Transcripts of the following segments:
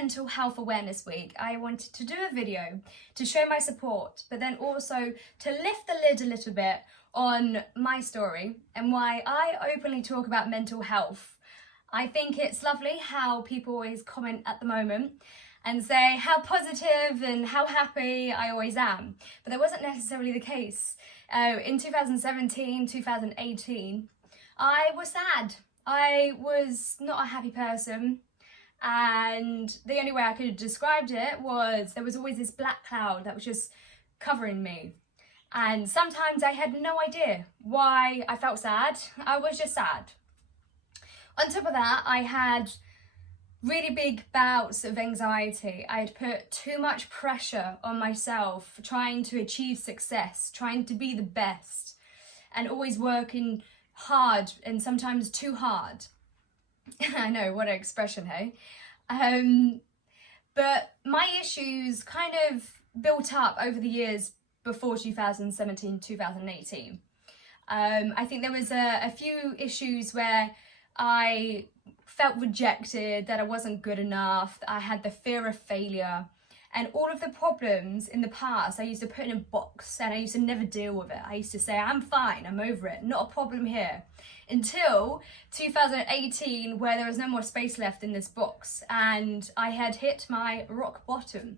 Mental Health Awareness Week, I wanted to do a video to show my support, but then also to lift the lid a little bit on my story and why I openly talk about mental health. I think it's lovely how people always comment at the moment and say how positive and how happy I always am, but that wasn't necessarily the case. In 2017, 2018, I was sad. I was not a happy person, and the only way I could have described it was there was always this black cloud that was just covering me. And sometimes I had no idea why I felt sad. I was just sad. On top of that, I had really big bouts of anxiety. I had put too much pressure on myself, trying to achieve success, trying to be the best, and always working hard and sometimes too hard. I know, what an expression, hey? But my issues kind of built up over the years before 2017, 2018. I think there was a few issues where I felt rejected, that I wasn't good enough, that I had the fear of failure, and all of the problems in the past I used to put in a box and I used to never deal with it. I used to say, I'm fine, I'm over it, not a problem here. Until 2018, where there was no more space left in this box and I had hit my rock bottom.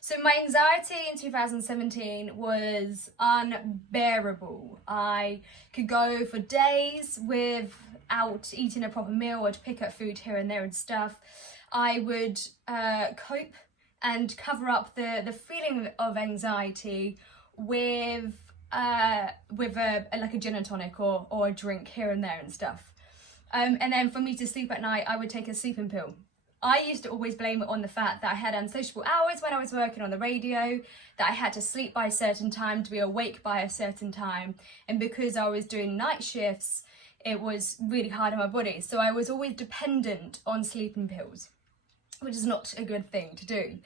So my anxiety in 2017 was unbearable. I could go for days without eating a proper meal. I'd pick up food here and there and stuff. I would cope and cover up the feeling of anxiety with a like a gin and tonic or a drink here and there and stuff. And then for me to sleep at night, I would take a sleeping pill. I used to always blame it on the fact that I had unsociable hours when I was working on the radio, that I had to sleep by a certain time to be awake by a certain time. And because I was doing night shifts, it was really hard on my body. So I was always dependent on sleeping pills, which is not a good thing to do.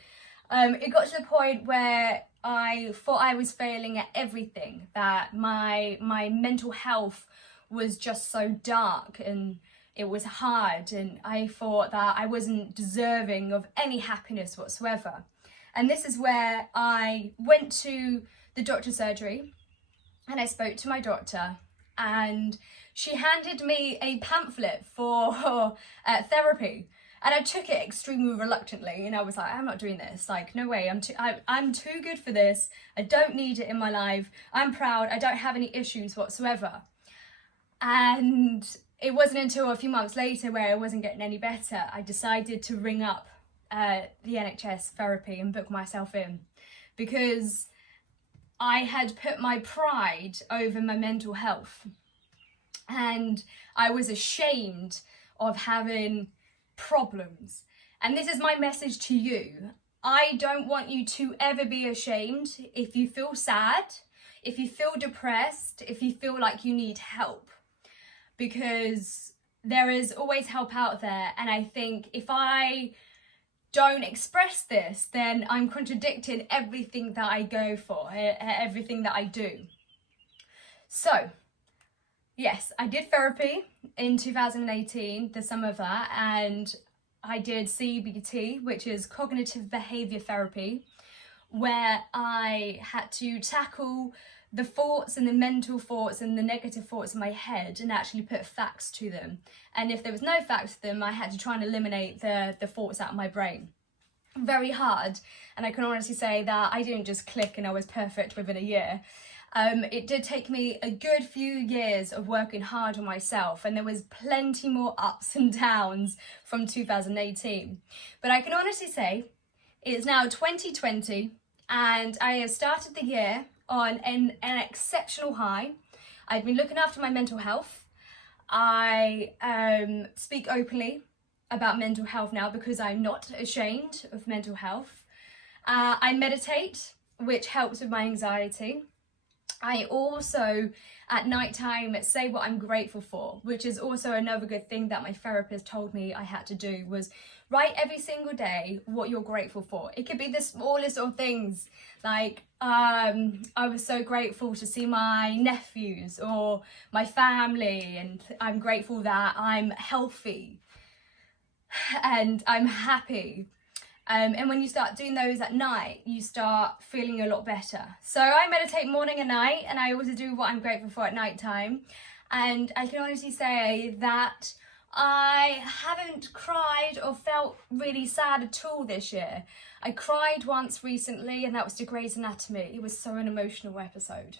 It got to the point where I thought I was failing at everything, that my mental health was just so dark and it was hard, and I thought that I wasn't deserving of any happiness whatsoever. And this is where I went to the doctor's surgery and I spoke to my doctor, and she handed me a pamphlet for therapy. And I took it extremely reluctantly, and I was like, I'm not doing this. Like, no way, I'm too good for this. I don't need it in my life. I'm proud, I don't have any issues whatsoever. And it wasn't until a few months later, where I wasn't getting any better, I decided to ring up the NHS therapy and book myself in, because I had put my pride over my mental health. And I was ashamed of having problems. And this is my message to you. I don't want you to ever be ashamed if you feel sad, if you feel depressed, if you feel like you need help, because there is always help out there. And I think if I don't express this, then I'm contradicting everything that I go for, everything that I do. So yes, I did therapy in 2018, the summer of that, and I did CBT, which is cognitive behavior therapy, where I had to tackle the thoughts and the mental thoughts and the negative thoughts in my head and actually put facts to them. And if there was no facts to them, I had to try and eliminate the thoughts out of my brain. Very hard, and I can honestly say that I didn't just click and I was perfect within a year. It did take me a good few years of working hard on myself, and there was plenty more ups and downs from 2018. But I can honestly say it's now 2020, and I have started the year on an exceptional high. I've been looking after my mental health. I speak openly about mental health now because I'm not ashamed of mental health. I meditate, which helps with my anxiety. I also, at night time, say what I'm grateful for, which is also another good thing that my therapist told me I had to do, was write every single day what you're grateful for. It could be the smallest of things, like I was so grateful to see my nephews or my family, and I'm grateful that I'm healthy. and I'm happy. And when you start doing those at night, you start feeling a lot better. So I meditate morning and night, and I also do what I'm grateful for at night time. And I can honestly say that I haven't cried or felt really sad at all this year. I cried once recently, and that was to Grey's Anatomy. It was so an emotional episode.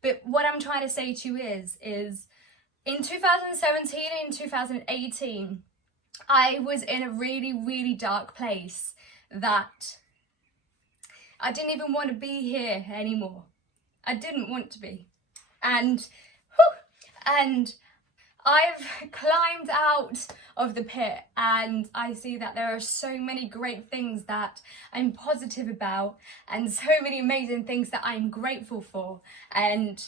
But what I'm trying to say to you is in 2017 and 2018, I was in a really, really dark place that I didn't even want to be here anymore. I didn't want to be. And I've climbed out of the pit, and I see that there are so many great things that I'm positive about, and so many amazing things that I'm grateful for. And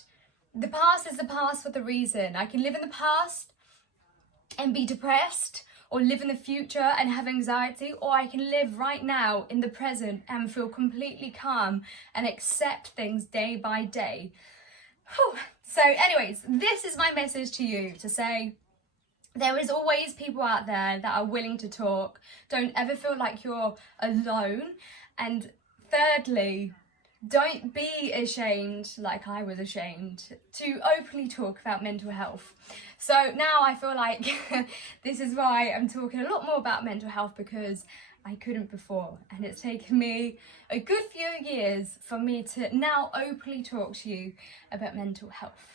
the past is the past for the reason. I can live in the past and be depressed, or live in the future and have anxiety, or I can live right now in the present and feel completely calm and accept things day by day. Whew. So anyways, this is my message to you, to say there is always people out there that are willing to talk. Don't ever feel like you're alone. And thirdly, don't be ashamed, like I was ashamed, to openly talk about mental health. So now I feel like this is why I'm talking a lot more about mental health, because I couldn't before, and it's taken me a good few years for me to now openly talk to you about mental health.